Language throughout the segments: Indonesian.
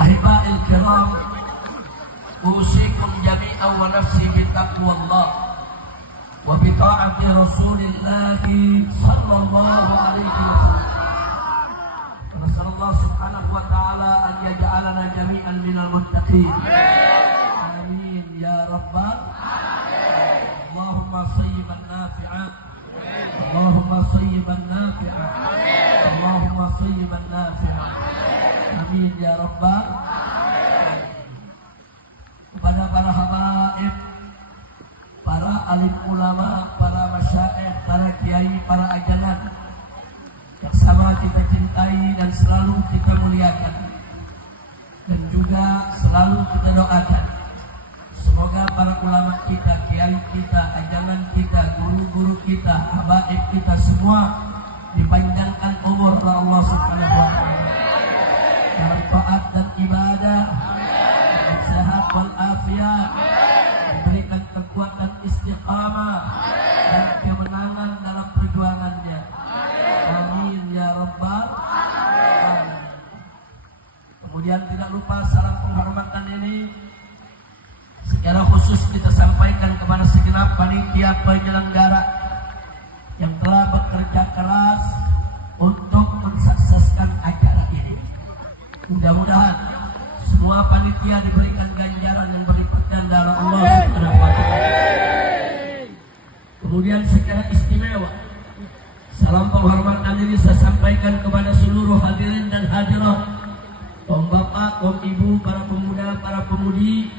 Ahiba'il kiram, usikum jami'an wa nafsi bitaqwallah wa bita'ati Rasulillah sallallahu alaihi wasallam. Nasallallahu subhanahu wa ta'ala an yaj'alana jami'an minal muttaqin. Amin ya rabbal alamin. Allahumma sayyiban nafi'an. Allahumma sayyiban nafi'an. Allahumma sayyiban nafi'an. Amin ya rabbal alamin. Kepada para habaib, para alim ulama, para masyayikh, para kiai, para ajangan yang sama kita cintai dan selalu kita muliakan, dan juga selalu kita doakan, semoga para ulama kita, kiai kita, ajangan kita, guru-guru kita, habaib kita semua dipanjangkan umur oleh Allah Subhanahu wa ta'ala dalam taat dan ibadah, sehat wal afiat, diberikan kekuatan istiqamah dan kemenangan dalam perjuangannya. Amin ya rabbal alamin. Kemudian tidak lupa salam penghormatan ini secara khusus kita sampaikan kepada segenap panitia penyelenggara yang telah bekerja keras untuk mensukseskan acara ini. Mudah-mudahan semua panitia diberikan ganjaran yang berlipat ganda oleh Allah Subhanahu wa ta'ala. Kemudian secara istimewa salam penghormatan ini saya sampaikan kepada seluruh hadirin dan hadirat, kaum bapak, kaum ibu, para pemuda, para pemudi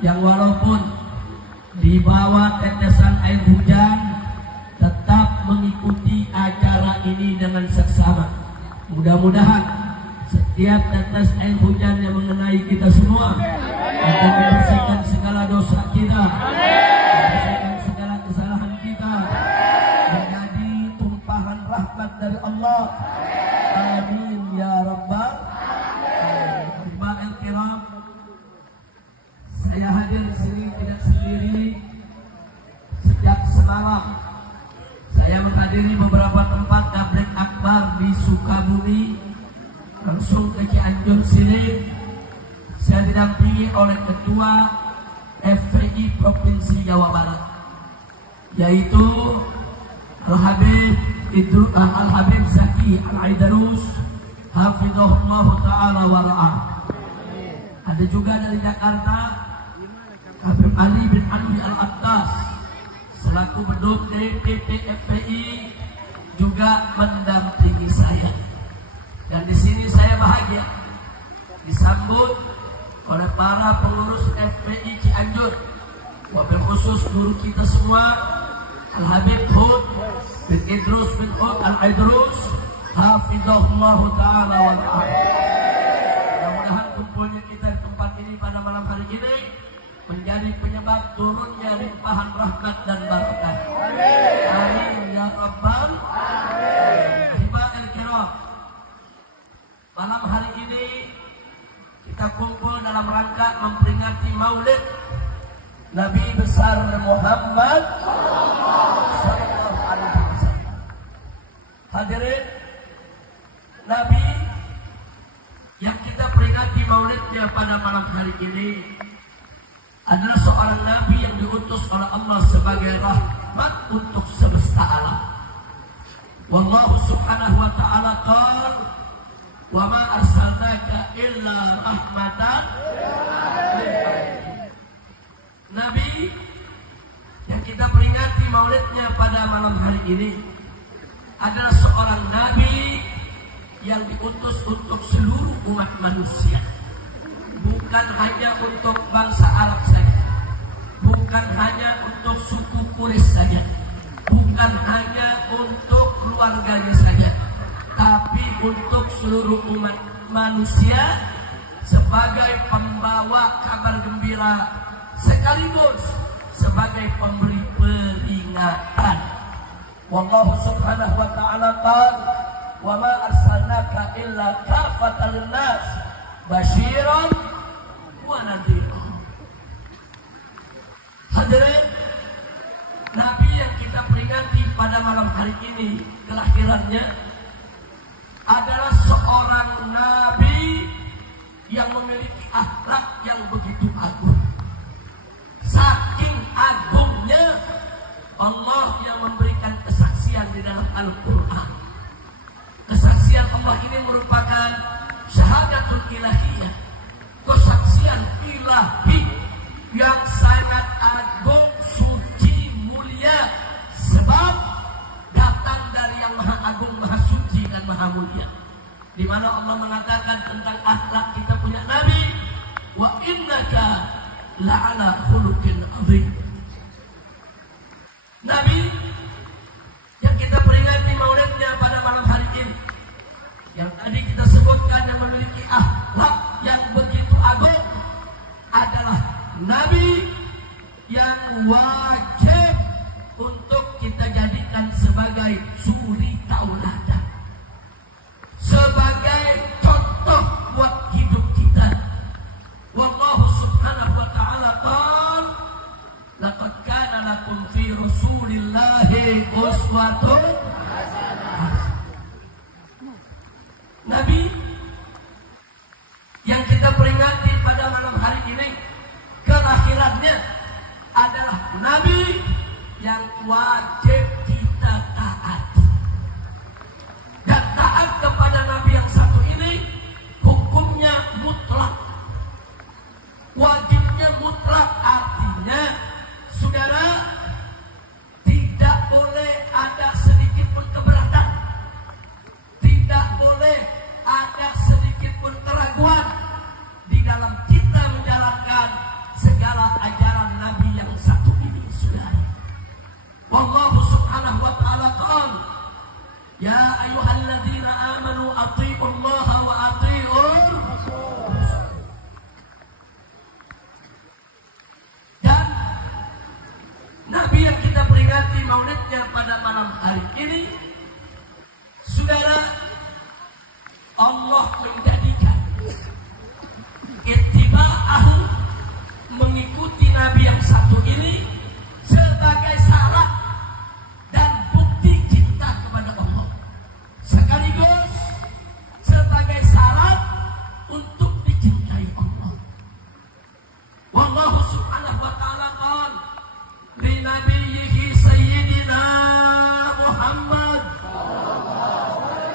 yang walaupun di bawah tetesan air hujan tetap mengikuti acara ini dengan seksama. Mudah-mudahan setiap tetes air hujan yang mengenai kita semua akan membersihkan segala dosa kita, membersihkan segala kesalahan kita, menjadi tumpahan rahmat dari Allah. Amin ya rabbal alamin. Ahiba'il kiram, saya hadir di sini tidak sendiri. Sejak semalam saya menghadiri beberapa tempat tabligh akbar di Sukabumi, langsung ke Cianjur sini. Saya didampingi oleh Ketua FPI Provinsi Jawa Barat, yaitu Al-Habib Zaki Al-Aidarus hafizahullah ta'ala wa ra'ah. Ada juga dari Jakarta Habib Ali bin Alwi Al-Attas selaku beduk DPP FPI juga mendampingi saya. Dan di sini saya bahagia disambut oleh para pengurus FPI Cianjur, wabil khusus guru kita semua Al-Habib Hud bin Idrus bin Hud Al-Aidrus hafizahullah ta'ala wa ta'ala. Mudah-mudahan kumpulnya kita di tempat ini pada malam hari ini menjadi penyebab turunnya limpahan rahmat dan barakah. Amin ya rabbal alamin. Ahiba'il kiram, malam hari ini kita kumpul dalam rangka memperingati Maulid Nabi besar Muhammad sallallahu alaihi wasallam. Hadirin, Nabi yang kita peringati Maulidnya pada malam hari ini adalah seorang Nabi yang diutus oleh Allah sebagai rahmat untuk semesta alam. Wallahu subhanahu wa ta'ala qala wa ma arsalnaka illa rahmatan lil alamin. Nabi yang kita peringati maulidnya pada malam hari ini adalah seorang nabi yang diutus untuk seluruh umat manusia, bukan hanya untuk bangsa Arab saja, bukan hanya untuk suku Quraisy saja, bukan hanya untuk keluarganya saja, tapi untuk seluruh umat manusia sebagai pembawa kabar gembira sekaligus sebagai pemberi peringatan. Wallahu subhanahu wa ta'ala qala wa ma arsalnaka illa kafatan linnas basyiran wa nadhira. Hadirin, Nabi yang kita peringati pada malam hari ini kelahirannya adalah seorang Nabi yang memiliki akhlak yang begitu agung. Saking agungnya Allah yang memberikan kesaksian di dalam Al-Quran. Kesaksian Allah ini merupakan syahadatul ilahiyah, kesaksian ilahi yang sangat agung, suci, mulia, sebab datang dari yang maha agung, maha suci dan maha mulia. Di mana Allah mengatakan tentang akhlak kita punya Nabi, wa innaka la'ala khuluqin azim. Nabi yang kita peringati maulidnya pada malam hari ini, yang tadi kita sebutkan yang memiliki akhlak yang begitu agung, adalah Nabi yang wajib untuk kita jadikan sebagai suri tauladan, sebagai contoh buat hidup kita. Wallahu subhanahu wa ta'ala qala, laqad kana lakum fi rasulillahi uswatun hasanah. Nabi yang kita peringati pada malam hari ini, kelahirannya adalah Nabi yang wajib kita taati. Dan taat kepada Nabi yang satu ini hukumnya mutlak, wajibnya mutlak. Artinya, saudara, tidak boleh ada sedikit pun keberatan, tidak boleh ada sedikit pun keraguan di dalam kita menjalankan segala ajaran Nabi yang satu ini, saudara. Wallahu subhanahu wa ta'ala qala, ya ayyuhalladzina amanu athi'ullaha wa athi'ur rasul. Dan Nabi yang kita peringati maulidnya pada malam hari ini, saudara, Allah menjadikan ittiba'ahu, mengikuti Nabi yang satu ini, sebagai syarat dan bukti cinta kepada Allah, sekaligus sebagai syarat untuk dicintai Allah. Wallahu subhanahu wa ta'ala qala li nabiyyihi sayyidina Muhammad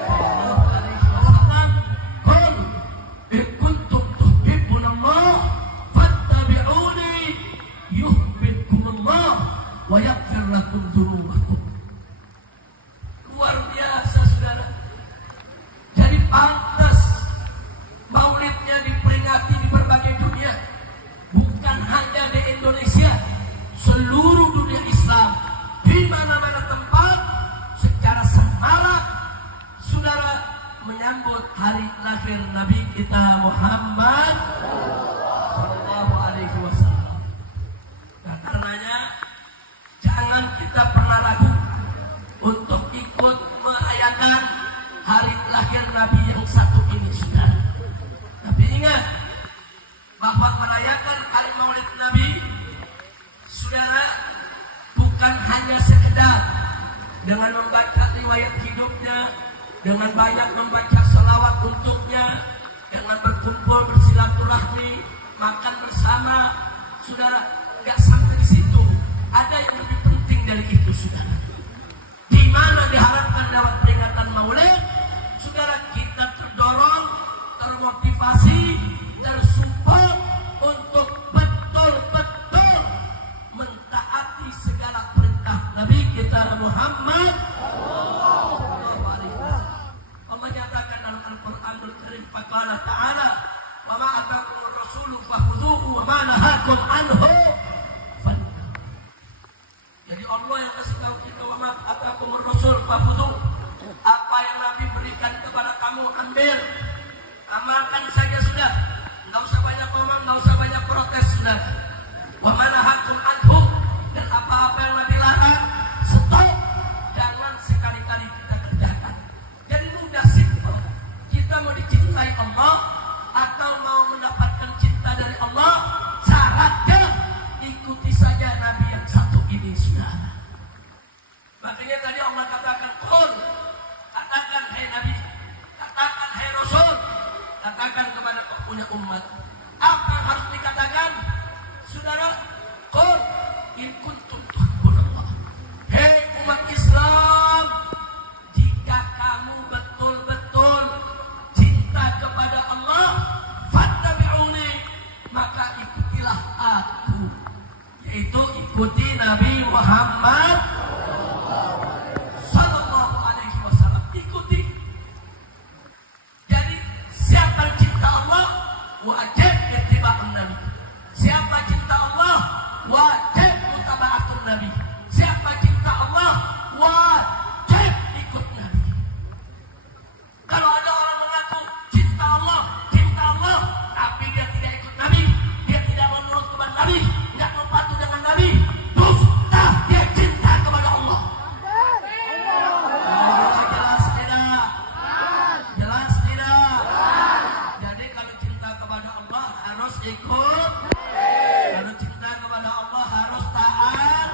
sallallahu alaihi wasallam, qul in kuntum tuhibbuna Allah fattabi'uni yuhibbukumullah wa yaghfir lakum dzunubakum. Luar biasa, saudara. Jadi pantas maulidnya diperingati di berbagai dunia, bukan hanya di Indonesia, seluruh dunia Islam, di mana-mana tempat secara semarak, saudara, menyambut hari lahir Nabi kita Muhammad sallallahu alaihi wasallam. Nah, karenanya jangan kita pernah ragu untuk ikut merayakan hari lahir Nabi yang satu ini, saudara. Tapi ingat bahwa merayakan hari Maulid Nabi, saudara, bukan hanya sekedar dengan membaca riwayat hidupnya, dengan banyak membaca salawat untuknya, dengan berkumpul bersilaturahmi, makan bersama, saudara. Gak sampai di situ, ada yang lebih penting dari itu, saudara. Di mana diharapkan lewat peringatan Maulid, saudara, kita terdorong, termotivasi, tersupport untuk betul-betul mentaati segala perintah Nabi kita Muhammad sallallahu alaihi wasallam. Allah nyatakan dalam Al-Qur'anul Karim, faqala ta'ala, wa ma atakumur rasulu fakhudhuhu wa ma nahakum anhu. Jadi Allah yang kasih tahu kita, wa ma atakumur rasul fakhudhuhu, apa yang Nabi berikan kepada kamu ambil, amalkan saja sudah. Enggak usah banyak ngomong, enggak usah banyak protes, sudah. Wa ma nahakum anhu, dan apa-apa yang Nabi larang, stop. Jangan sekali-kali kita kerjakan. Jadi mudah, simple. Kita mau dicintai Allah atau mau mendapatkan cinta dari Allah, syaratnya ikuti saja Nabi yang satu ini, saudara. Makanya tadi Allah katakan, qul, katakan hai Nabi, katakan hai Rasul, katakan kepada karena kau punya umat. Apa yang harus dikatakan? Saudara, qul in kuntum tuhibbunallah. Hei umat Islam, jika kamu betul-betul cinta kepada Allah, fattabi'uni, maka ikutilah aku, yaitu ikuti Nabi Muhammad sallallahu alaihi wasallam. Ikuti. Jadi siapa cinta Allah, wajib ittiba'un Nabi. Siapa cinta Allah, wajib mutaba'atun Nabi. Siapa cinta Allah, wajib ikut Nabi. Kalau ada orang mengaku cinta Allah, tapi dia tidak ikut Nabi, dia tidak menurut kepada Nabi, tidak mau patuh dengan Nabi, dusta, dia cinta kepada Allah. Jelas tidak? Jelas tidak? Jadi kalau cinta kepada Allah harus ikut. Kalau cinta kepada Allah harus taat.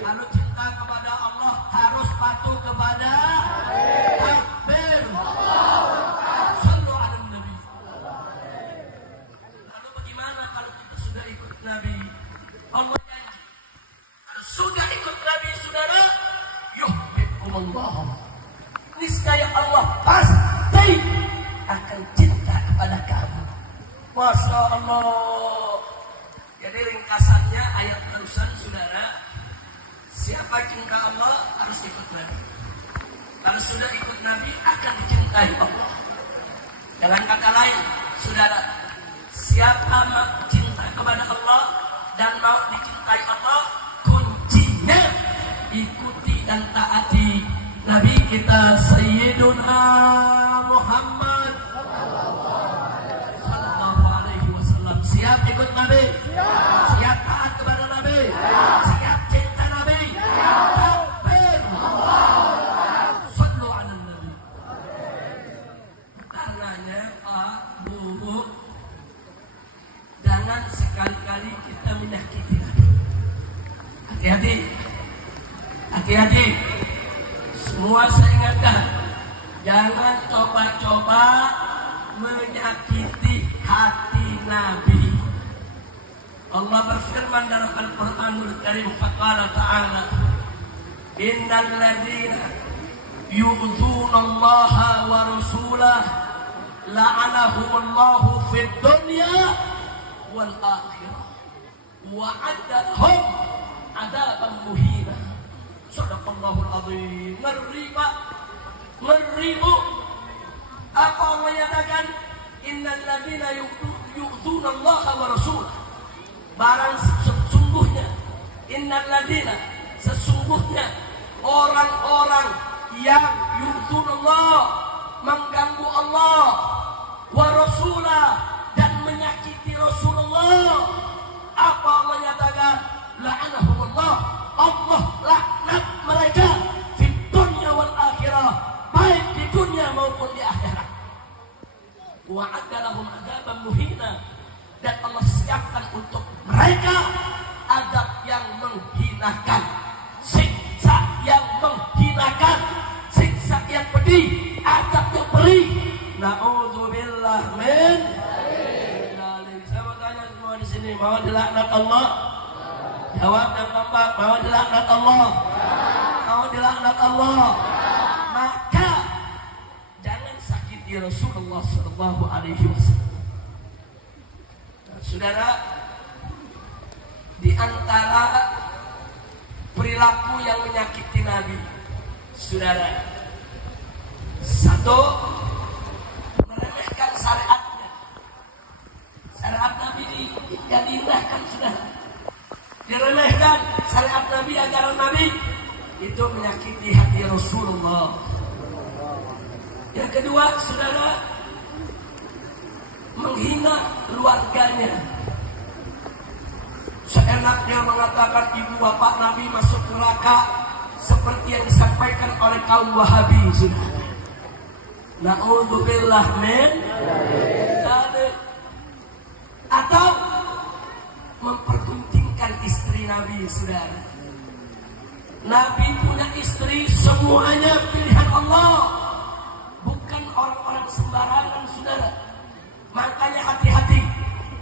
Kalau cinta kepada Allah harus patuh kepada takbir. Sallu ala Nabi. Lalu bagaimana kalau kita sudah ikut Nabi? Allah janji, kalau sudah ikut Nabi, saudara, yuhibbukumullah. Niscaya Allah pasti akan cinta kepada kamu. Masya Allah. Jadi ringkasannya ayat barusan, saudara, siapa cinta Allah harus ikut Nabi. Kalau sudah ikut Nabi akan dicintai Allah. Dengan kata lain, saudara, siapa mau cinta kepada Allah dan mau dicintai Allah, kuncinya ikuti dan taati Nabi kita Sayyiduna Muhammad sallallahu alaihi wasallam. Siap ikut Nabi? Siap taat kepada Nabi? Siap cinta Nabi? Takbir. Sallu ala Nabi. Karenanya Pak, Bu, jangan sekali-kali kita menyakiti Nabi. Hati-hati. Hati-hati. Semua saya ingatkan, jangan coba-coba menyakiti hati Nabi. Allah berfirman dalam Al-Qur'anul Karim, faqala ta'ala, innal ladzina yu'dzuna Allah wa rasulahu la'anahumullahu fid dunya wal akhirah wa 'adda lahum 'adaban muhina. Sadaqallahul azim. Ngeri Pak, ngeri Bu. Apa Allah nyatakan? Innal ladzina yu'dzuna Allah wa rasulahu. Barang sesungguhnya, innal ladzina, sesungguhnya orang-orang yang yu'dzuna Allah, mengganggu Allah, wa rasulahu, dan menyakiti Rasulullah. Apa Allah nyatakan? La'anahumullah, Allah laknat mereka di dunia wal akhirah, baik di dunia maupun di akhirat. Wa adalahum adaban muhina, dan Allah siapkan untuk mereka adab yang menghinakan, siksa yang menghinakan, siksa yang pedih, adab yang perih. Na'udzubillah min dzalik. Saya mau tanya semua di sini, mau dilaknat Allah? Jawab yang kompak, mau dilaknat Allah? Mau dilaknat Allah? Maka jangan sakiti Rasulullah sallallahu alaihi wasallam. Saudara, di antara perilaku yang menyakiti Nabi, saudara, satu, meremehkan syariatnya. Syariat Nabi yang diindahkan, saudara, diremehkan. Syariat Nabi, ajaran Nabi, itu menyakiti hati Rasulullah. Yang kedua, saudara, menghina keluarganya. Seenaknya mengatakan ibu bapak Nabi masuk neraka, seperti yang disampaikan oleh kaum Wahabi, saudara. Na'udzubillah min dzalik. Atau memperguntingkan istri Nabi, saudara. Nabi punya istri, semuanya pilihan Allah, bukan orang-orang sembarangan, saudara. Makanya hati-hati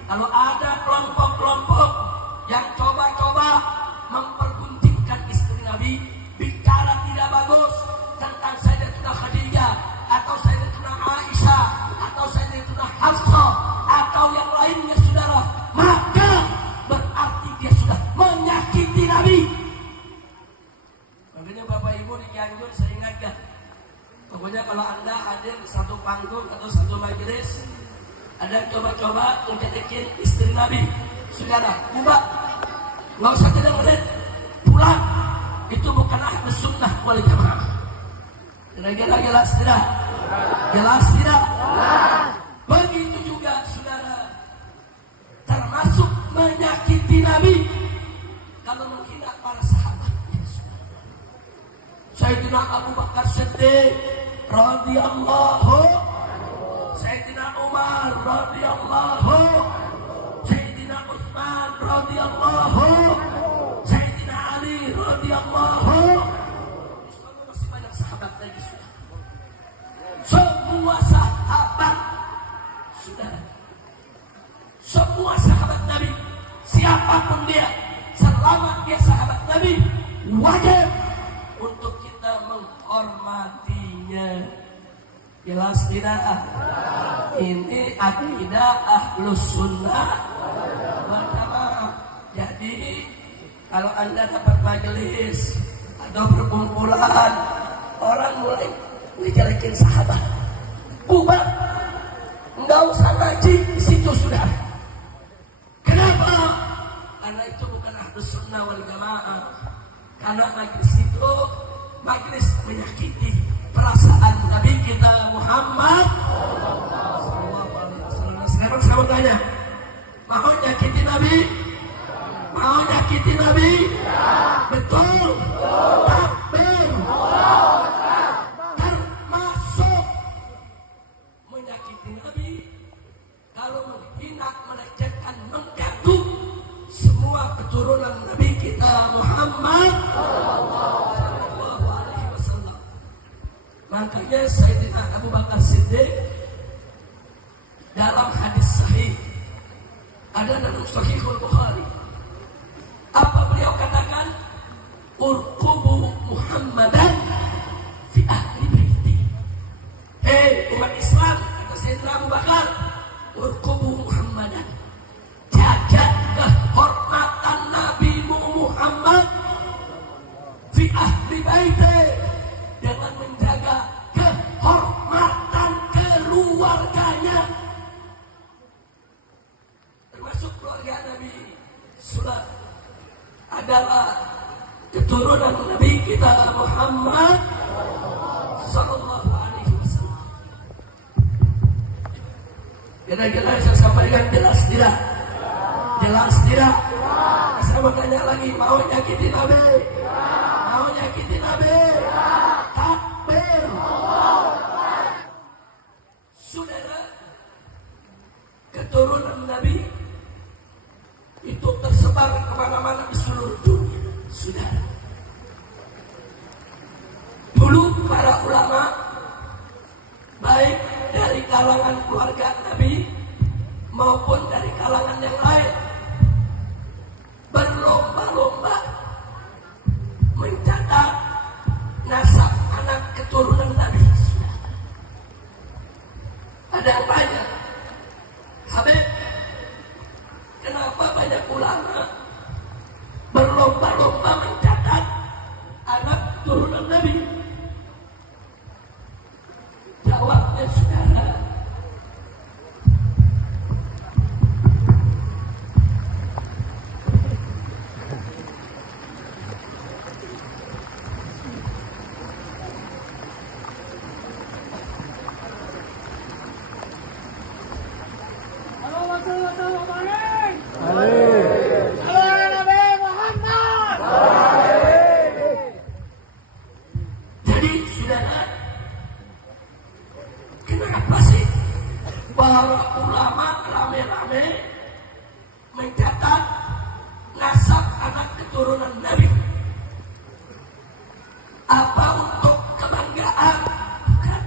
kalau ada kelompok-kelompok yang coba-coba mempergunjingkan istri Nabi, bicara tidak bagus tentang Sayyidatuna Khadijah atau Sayyidatuna Aisyah atau Sayyidatuna Hafsah atau yang lainnya, saudara, maka berarti dia sudah menyakiti Nabi. Makanya Bapak Ibu di Cianjur, saya ingatkan, pokoknya kalau Anda hadir satu panggung atau satu majelis, ada coba-coba menjadikan istri Nabi, saudara, ubah, nggak usah tidak menit, pulang. Itu bukan ahli sunnah wal jamaah. Kira-kira jelas tidak? Jelas tidak? Begitu juga, saudara, termasuk menyakiti Nabi kalau menghina para sahabat. Sayyidina Abu Bakar Siddiq radhiyallahu, Sayyidina Umar radhiyallahu, Sayyidina Utsman radhiyallahu, Sayyidina Ali radhiyallahu. Masih banyak sahabat lagi, sudah. Semua sahabat, sudah. Semua sahabat Nabi, siapapun dia, selama dia sahabat Nabi, wajib untuk kita menghormatinya. Jelas tidak? Ini akidah Ahlus Sunnah wal Jamaah. Jadi kalau Anda dapat majelis atau perkumpulan orang mulai ngejelekin sahabat, bubar, nggak usah ngaji di situ, sudah. Kenapa? Karena itu bukan Ahlus Sunnah wal Jamaah. Karena majelis itu majelis menyakiti perasaan Nabi kita Muhammad SAW. Sekarang saya mau tanya, mau nyakiti Nabi? Mau nyakiti Nabi? Betul? Takbir. Termasuk menyakiti Nabi kalau menghina, melecehkan, mengganggu semua keturunan Nabi kita Muhammad. Makanya Sayyidina Abu Bakar Siddiq dalam hadis sahih, ada dalam Sahihul Bukhari, apa beliau katakan? Urqubu Muhammadan fi ahli baiti. Hei umat Islam, kata Sayyidina Abu Bakar, urqubu Muhammadan, jaga kehormatan Nabi Muhammad fi ahli baiti, dengan menjaga kehormatan keluarganya, termasuk keluarga Nabi sudah adalah keturunan Nabi kita Muhammad sallallahu alaihi wasallam. Kira-kira saya sampaikan jelas tidak? Jelas tidak? Saya mau tanya lagi, mau nyakiti Nabi? Mau nyakiti Nabi? Takbir. Saudara, keturunan Nabi itu tersebar kemana-mana di seluruh dunia, saudara. Dulu para ulama, baik dari kalangan keluarga Nabi maupun dari kalangan yang lain, berlomba-lomba mencatat nasab anak keturunan Nabi. Ada yang banyak. Habib, kenapa banyak ulama berlomba-lomba mencatat anak keturunan Nabi? Jawabnya, saudara, jadi saudara, kenapa sih para ulama rame-rame mencatat nasab anak keturunan Nabi? Apa untuk kebanggaan? Bukan.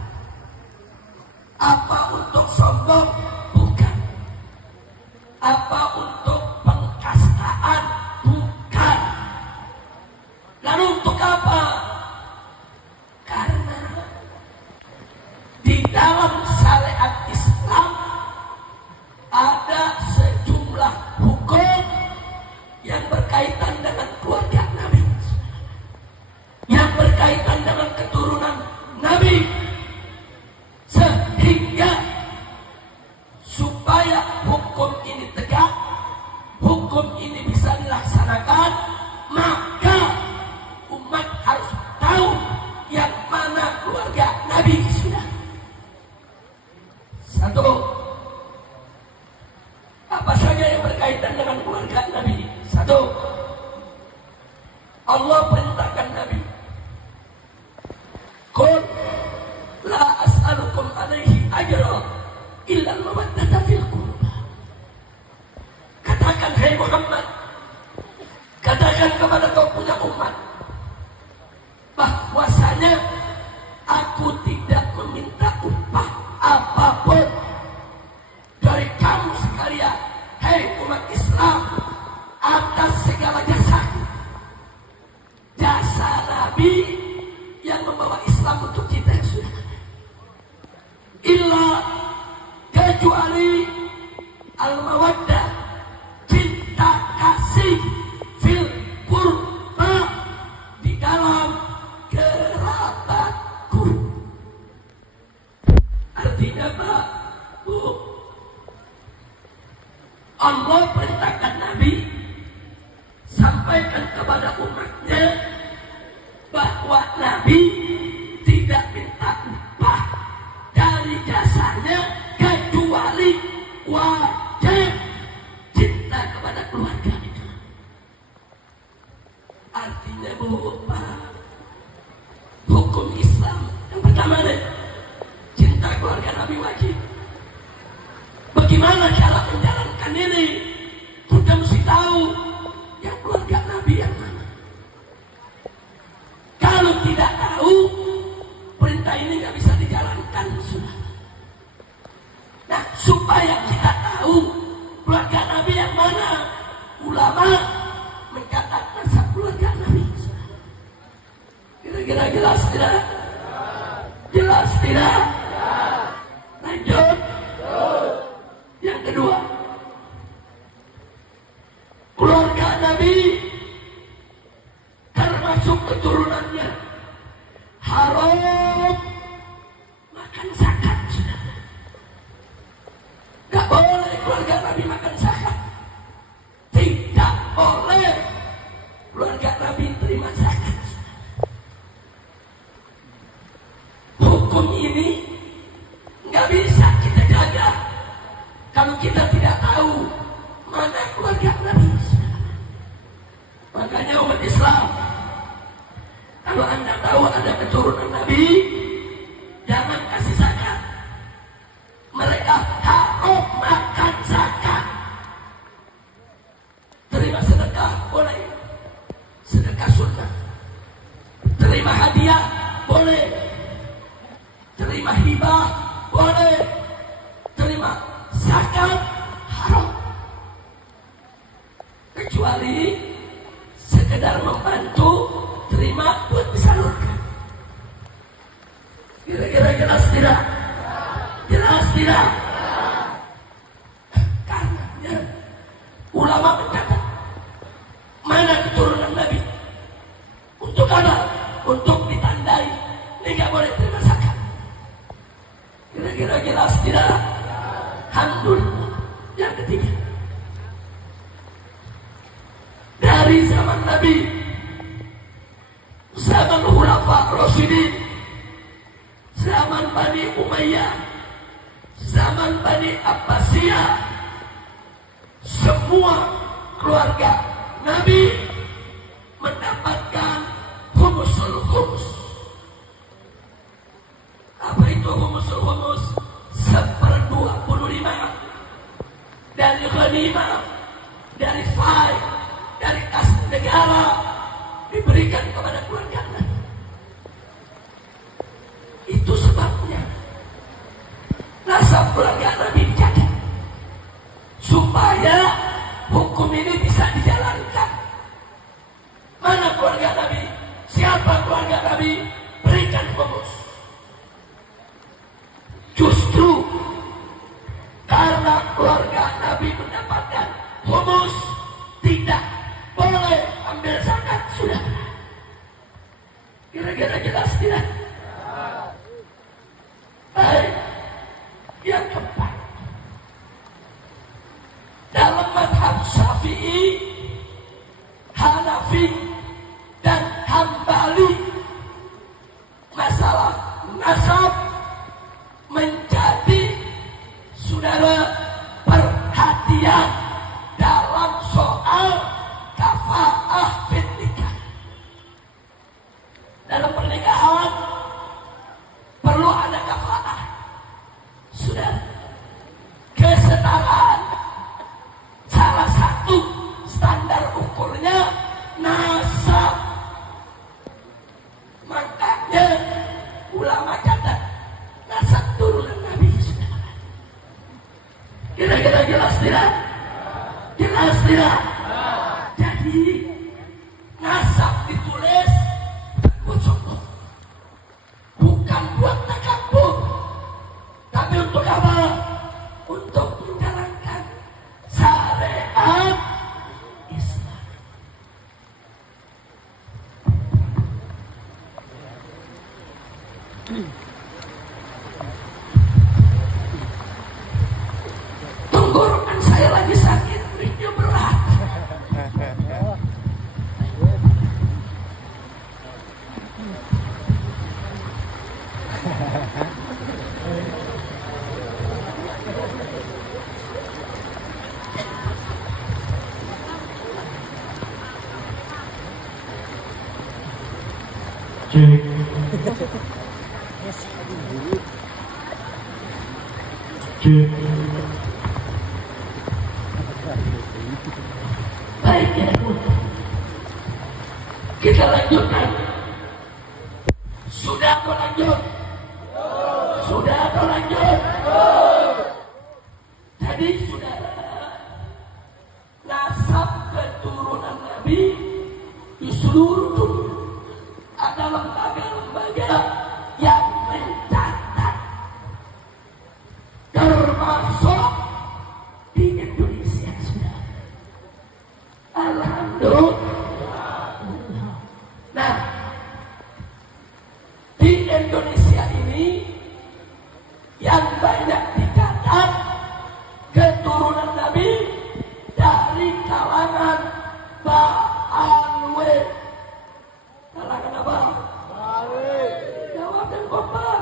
Apa untuk sombong? Bukan. dengan keluarga Nabi. Satu, Allah perintahkan Nabi, qul la as'alukum alaihi ajra illa al-mawaddata fil qurba. Katakan, hai Muhammad, katakan kepada kau punya umat, bahwasanya aku tidak meminta upah apapun dari kamu sekalian, hai umat Islam, atas segala jasa. Jasa Nabi yang membawa Islam untuk kita yang sudah ada. Illa, kecuali al-mawaddah, cinta kasih, fil qurba, di dalam kerabatku. Artinya Pak, Bu, Allah perintahkan Nabi sampaikan kepada umatnya bahwa Nabi tidak minta upah dari jasanya kecuali wajib cinta kepada keluarga itu. Artinya Bu, hukum Islam yang pertama nih, cinta keluarga Nabi wajib. Bagaimana cara menjalankan ini? Kita mesti tahu yang keluarga Nabi yang mana. Kalau tidak tahu, perintah ini nggak bisa dijalankan. Nah, supaya kita tahu keluarga Nabi yang mana, ulama mencatat nasab keluarga Nabi. Kira-kira jelas tidak? Jelas tidak? Lanjut. Yang kedua, keluarga Nabi termasuk keturunannya haram makan zakat. Gak boleh keluarga Nabi makan zakat. Tidak boleh keluarga Nabi terima zakat. Hukum ini gak bisa kita jaga kalau kita tidak tahu mana keluarga Nabi. Makanya umat Islam, kalau Anda tahu ada keturunan Nabi, jangan kasih zakat. Mereka harus makan zakat. Terima sedekah boleh, sedekah sunnah. Terima hadiah boleh, terima hibah boleh, terima zakat haram, kecuali sekedar membantu, terima buat disalurkan. Kira-kira jelas tidak? Jelas tidak? Karenanya ulama mencatat mana keturunan Nabi. Untuk apa? Untuk ditandai ini gak boleh terima zakat. Kira-kira jelas tidak? Alhamdulillah. Yang ketiga, dari zaman Nabi, zaman Khulafa Rasyidin, zaman Bani Umayyah, zaman Bani Abbasiyah, semua keluarga Nabi mendapatkan khumusul khumus. Apa itu khumusul khumus? 1/25 dari ghanimah, dari fai, dari kas negara diberikan kepada keluarga Nabi. Itu sebabnya nasab keluarga Nabi dijaga supaya hukum ini bisa dijalankan. Mana keluarga Nabi? Siapa keluarga Nabi? Berikan khumus. Justru karena keluarga Nabi mendapatkan khumus, tidak boleh ambil zakat. Sudah. Kira-kira jelas tidak? Baik. Yang keempat, dalam mazhab Syafi'i, Hanafi, dan Hambali, masalah nasab menjadi saudara perhatian dalam tidak? Jelas tidak? Jadi nasab ditulis bukan buat takabur, tapi untuk apa? Untuk menjalankan syariat Islam. Tenggorokan saya lagi sakit, perutnya berat. Cek. Cek. Baik ya, kita lanjutkan. Sudah atau lanjut? Sudah atau lanjut? Jadi saudara, nasab keturunan Nabi di seluruh dunia ada lembaga-lembaga yang mencatat, termasuk di Indonesia sudah. Alhamdulillah. Nah, di Indonesia ini yang banyak dicatat keturunan Nabi dari kalangan Ba'alwi. Kalangan apa? Ba'alwi. Jawab yang kompak.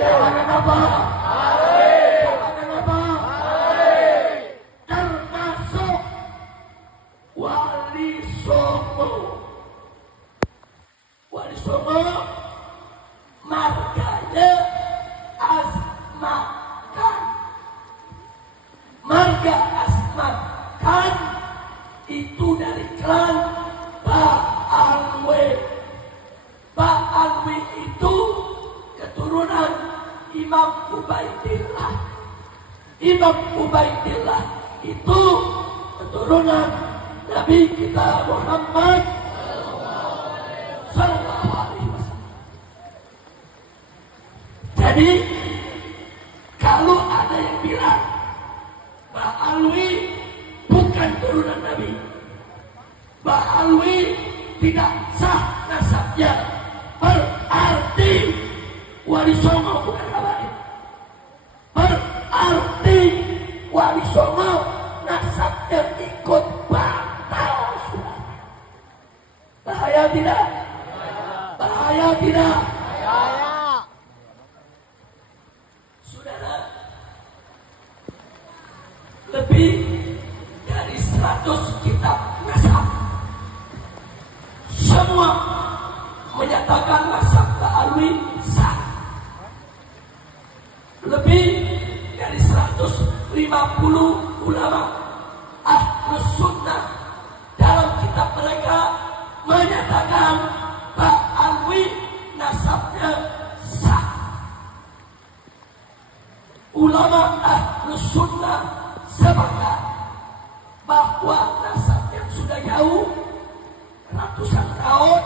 Kalangan apa? Ba'alwi. Kalangan apa? Ba'alwi. Termasuk Wali Songo. Wali Songo marganya Asmakan. Marga Asmakan itu dari klan Ba'alwi. Ba'alwi itu keturunan Imam Ubaidillah. Imam Ubaidillah itu keturunan Nabi kita Muhammad sallallahu alaihi wasallam. Jadi kalau ada yang bilang Ba'alwi bukan turunan Nabi, Ba'alwi tidak sah nasabnya, berarti Wali Songo bukan kabaib. Berarti Wali Songo nasabnya ikut batal. Bahaya tidak? Bahaya tidak? Saudara, lebih dari 100 kitab nasab semua menyatakan nasab Ba'alwi sah. Lebih dari 150 ulama Ahlus Sunnah dalam kitab mereka menyatakan Ba'alwi nasabnya sah. Ulama Ahlus Sunnah sepakat bahwa nasab yang sudah jauh ratusan tahun,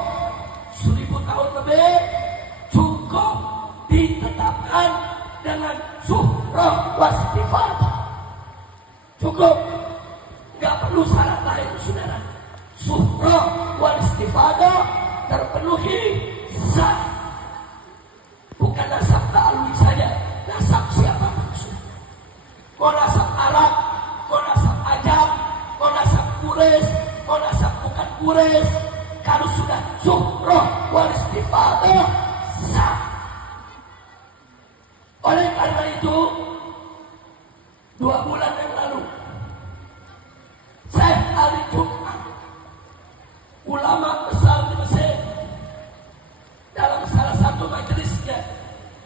1000 tahun lebih, cukup ditetapkan dengan suhrah wastifadah. Cukup, nggak perlu syarat lain saudara. Suhrah wastifadah terpenuhi sah. Bukan nasab Ba'alwi saja, nasab siapa maksudnya? Mau nasab Arab, mau nasab Ajam, mau nasab Quraisy, mau nasab bukan Quraisy, kalau sudah suhrah wastifadah sah. Oleh karena itu 2 bulan yang lalu Syekh Ali Jum'ah, ulama besar di Mesir, dalam salah satu majelisnya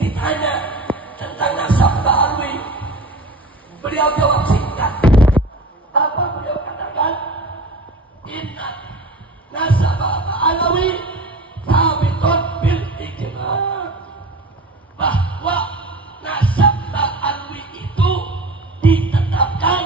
ditanya tentang nasab Ba'alwi. Beliau jawab singkat. Apa beliau katakan? Inna nasab Ba'alwi thabitun bil ijma'. Bahwa nasab Ba'alwi itu ditetapkan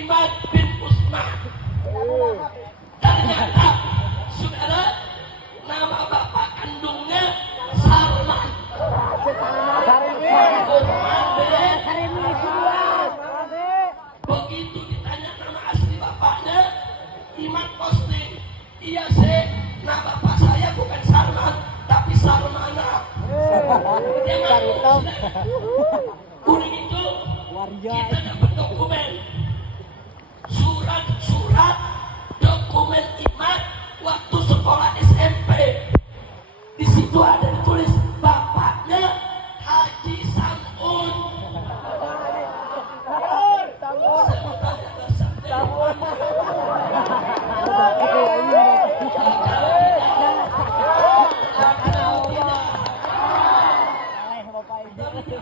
Imad bin Usman. Ternyata saudara, nama bapak kandungnya Salman. Begitu ditanya nama asli bapaknya, Imad posting, iya sih, nama bapak saya bukan Salman, tapi Salmana. Dia ngaku, udah gitu, kita dapat dokumen, surat dokumen Imad waktu sekolah SMP. Di situ ada ditulis bapaknya Haji Samun. Saya mau tanya dasarnya.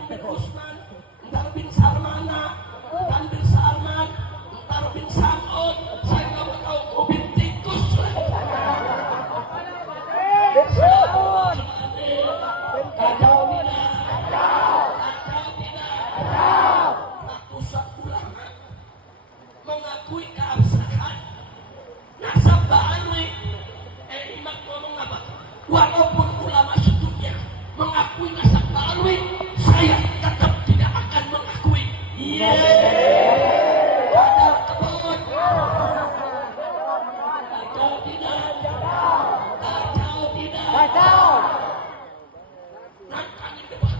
Bin Usman, entar bin Salmana, entar bin Salman, entar bin Samun. Saya nggak mau tahu mau bin tikus lagi. Kacau tidak? Ratusan ulama mengakui keabsahan nasab Ba'alwi. Imam ngomong apa? Walaupun ulama sedunia mengakui nasab Ba'alwi, saya tetap tidak akan mengakui. Ada kebun. Kacau tidak? Kacau tidak? Nantangin debat.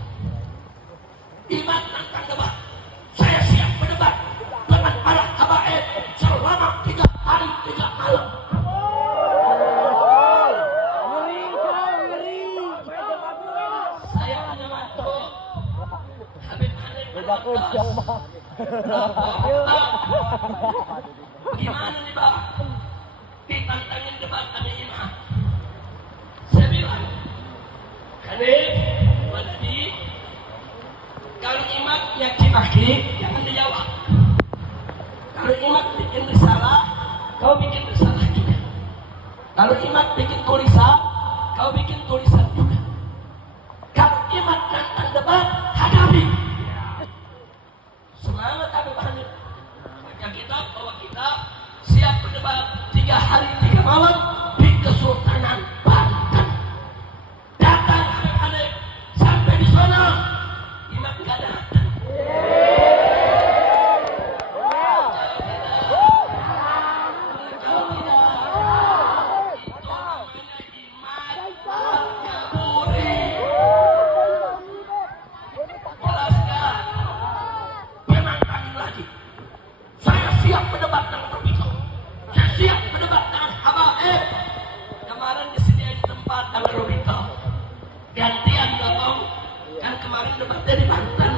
Imam nantang debat. Saya siap berdebat dengan para habaib selama 3 hari 3 malam. Saya punya mantu Habib Hanif Al-Attas. Gimana nih Pak? Ditantangin debat sama Imam. Saya bilang, Hanif, Wadadi, kalau Imam nyaki-maki, jangan dijawab. Kalau Imam bikin risalah, kau bikin risalah juga. Kalau Imam bikin tulisan, kau bikin tulisan juga. Kalau Imam nantang debat, hadapi. Semangat Habib Hanif. Baca kitab, bawa kitab, siap berdebat 3 hari 3 malam di Kesultanan Banten. Datang Habib Hanif, sampai di sana Imam gak datang. Gantian dong, kan kemarin debatnya di Banten,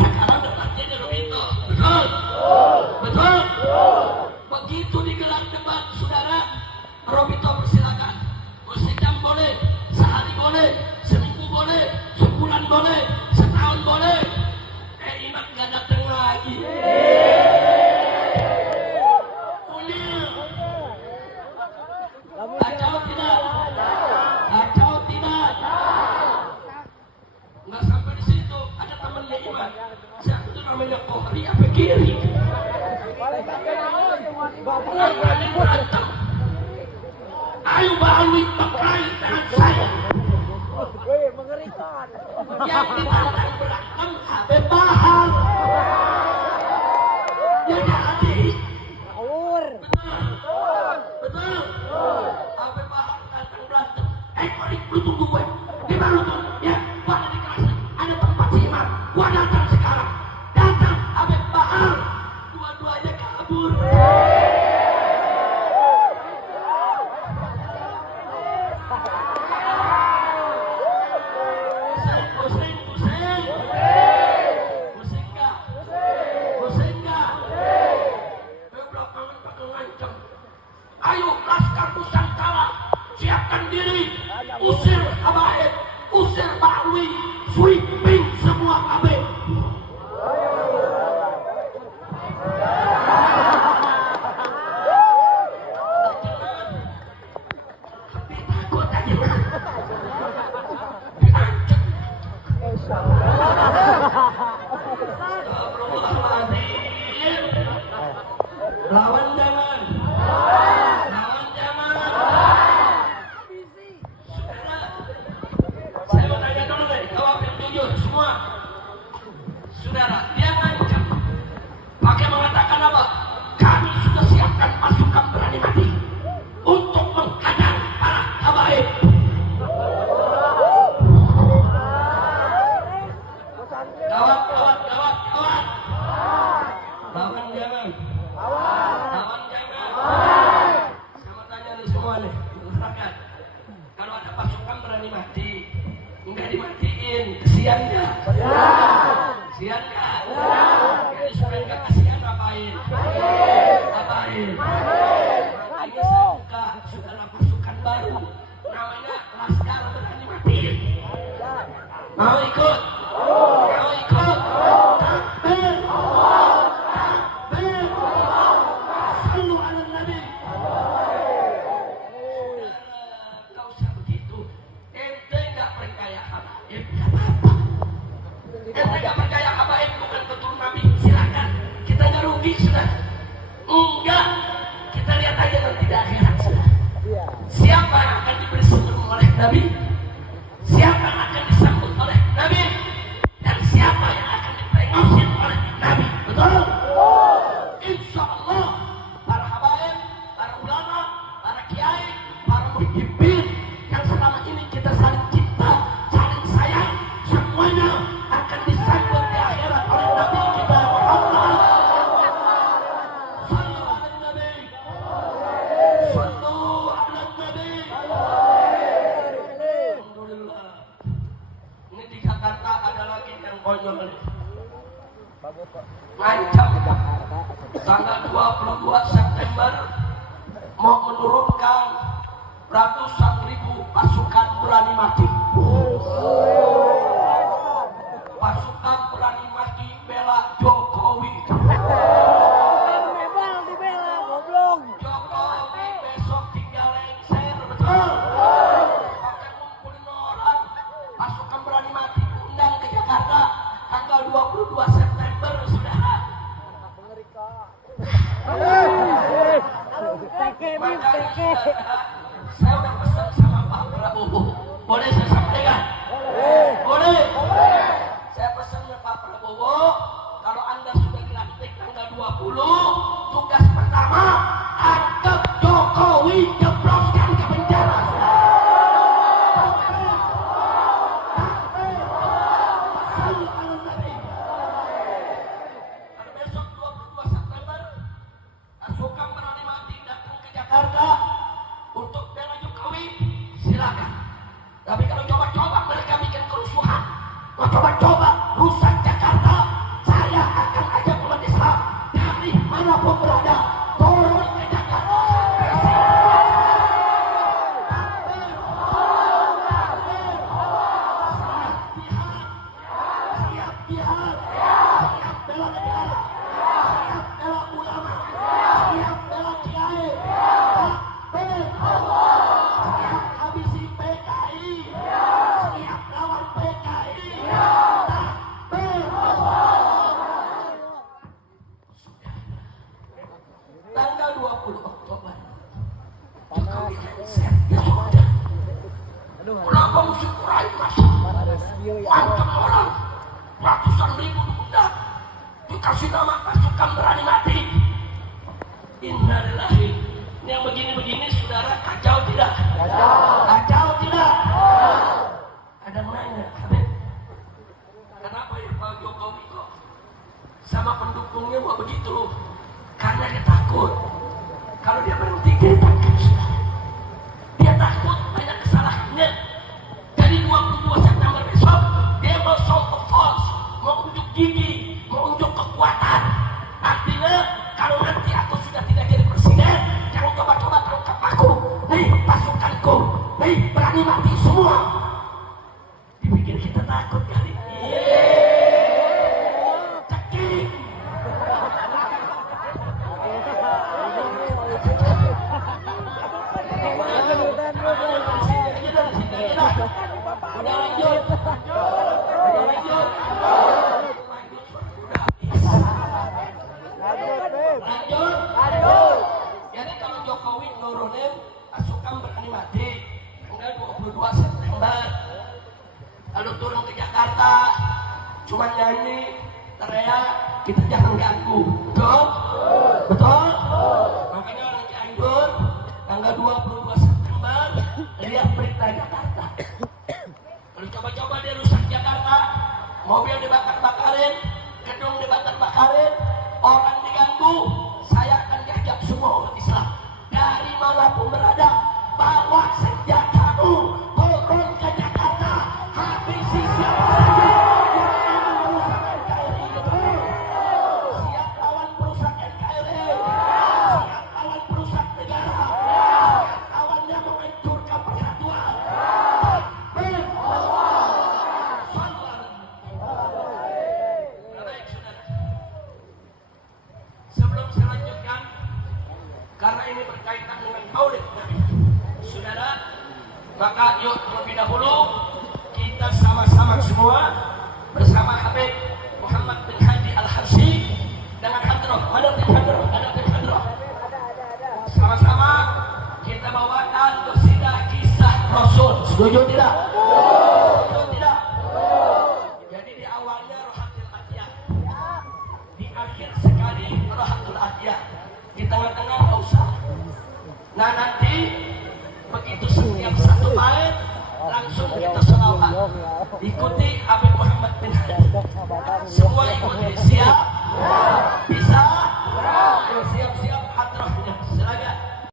sekarang debatnya di Robito, betul? Betul? Begitu digelar debat, saudara, Robito persilakan, mau sejam boleh, sehari boleh, seminggu boleh, sebulan boleh, setahun boleh. Imam gak datang lagi. Kacau tidak? Kacau tidak? Nggak sampai di situ, ada temannya Imam. Siapa itu namanya Kohri apa Kiri? Bapaknya berantem. Ayo Ba'alwi pakai tangan saya. Mengerikan. Yang ditantang berantem Habib Bahar. Ya jadi. Betul. Habib Bahar tantang berantem. Korik, lu tunggu gue. Di mana tuh? Ya, gua ada di kelas. Ada tempat si Imam. Gua datang sekarang. Datang Habib Bahar. Dua-duanya kabur. Pusing gak? Belakangan pakai ngancam. Ayo laskar Nusantara, siapkan diri, usir habaib, usir Ba'alwi, sweeping semua habaib. Tapi takut aja diancam. Lawan jangan. Lawan jangan. Saudara, saya mau tanya dulu nih, jawab yang jujur semua. Saudara, dia ngancam. Pakai mengatakan apa? Kami sudah siapkan pasukan berani mati untuk menghadang para habaib. Gawat. Lawan jangan. Lawan jangan. Saya mau tanya nih semua nih, rakyat. Kalau ada pasukan berani mati, enggak dimatiin, kesian nggak? Kesian nggak? Jadi supaya nggak kesian ngapain? Ngapain? Ini saya buka saudara pasukan baru, namanya Laskar Berani Mati. Mau ikut? Mau ikut? Takbir! Takbir! Sallu ala Nabi. Saudara, nggak usah begitu. Ente nggak percaya habaib, nggak apa-apa. Ente nggak percaya habaib bukan keturunan Nabi, silakan. Kita nggak rugi, sudah. Enggak. Kita lihat aja nanti di akhirat, sudah. Siapa yang akan diberi sebelum oleh Nabi? Siapa yang akan disambut oleh Nabi? Dan siapa yang akan diperingoskan oleh Nabi? Betul? Insya Allah para habaib, para ulama, para kiai, para muhibbin yang selama ini kita saling cinta, saling sayang, semuanya akan disambut di akhirat oleh Nabi kita Muhammad. Sallu ala Nabi. Sallu ala Nabi. Alhamdulillah. Ini di Jakarta ada lagi yang konyol nih. Ngancam tanggal 22 September mau menurunkan ratusan ribu pasukan berani mati. Pasukan berani mati bela Jokowi. Jokowi besok tinggal lengser, betul? Pakai ngumpulin orang, pasukan berani mati undang ke Jakarta tanggal 22 September, saudara. Makanya saudara, saya udah pesan sama Pak Prabowo. Boleh saya sampaikan? Boleh. Saya pesan ke Pak Prabowo, kalau Anda sudah dilantik tanggal 20, tugas pertama tangkap Jokowi, jebloskan ke penjara. Kalau besok 22 September, pasukan berani mati datang ke Jakarta untuk bela Jokowi, silakan. Tapi kalau coba-coba mereka bikin kerusuhan, mau coba-coba rusak Jakarta, saya akan ajak umat Islam dari manapun berada turun ke Jakarta. Siap jihad, siap bela negara, siap bela ulama, siap bela kiai, siap habisi PKI, siap lawan PKI, tanggal 20 Oktober Jokowi lengser, ya sudah. Lambang syukurai masuk, mantap orang, ratusan ribu diundang, dikasih nama pasukan berani mati. Innalillahi. Ini yang begini-begini saudara, kacau tidak? Kacau tidak? Ada yang nanya, Habib, kenapa ya Pak Jokowi kok sama pendukungnya mau begitu? Karena dia takut kalau dia berhenti dia ditangkap, saudara. Dia takut banyak kesalahannya. Jadi 22 September besok dia mau show of force, mau unjuk gigi, mau unjuk kekuatan. Artinya kalau nanti aku sudah tidak jadi presiden, jangan coba-coba tangkap aku. Nih pasukanku, nih berani mati semua. Dipikir kita takut kali. Cekik. Lanjut. cuma nyanyi, teriak, kita jangan ganggu. Betul? Betul? Makanya orang Cianjur tanggal 22 September lihat berita Jakarta. Kalau coba-coba dia rusak Jakarta, mobil dibakar-bakarin, gedung dibakar-bakarin, orang diganggu, saya akan diajak semua umat Islam dari manapun berada, bawa senjatamu, turun ke Jakarta, habisi siapa saja yang merusak NKRI. Siap lawan perusak NKRI, siap lawan perusak negara, siap lawan yang menghancurkan persatuan. Baik, saudara. Sebelum saya lanjutkan, karena ini berkaitan dengan Maulid Nabi, saudara, maka yuk terlebih dahulu kita sama-sama semua bersama Habib Muhammad bin Hadi Al-Habsyi dengan Hadroh. Mana tim Hadroh? Ada tim Hadroh? Sama-sama kita bawakan qasidah kisah Rasul. Setuju tidak? Setuju tidak? Jadi di awalnya Rohatul Atiyah, di akhir sekali Rohatul Atiyah, di tengah-tengah nggak usah. Nah nanti begitu setiap satu bait langsung kita selawat. Ikuti Habib Muhammad bin Hadi. Semua ikuti. Siap?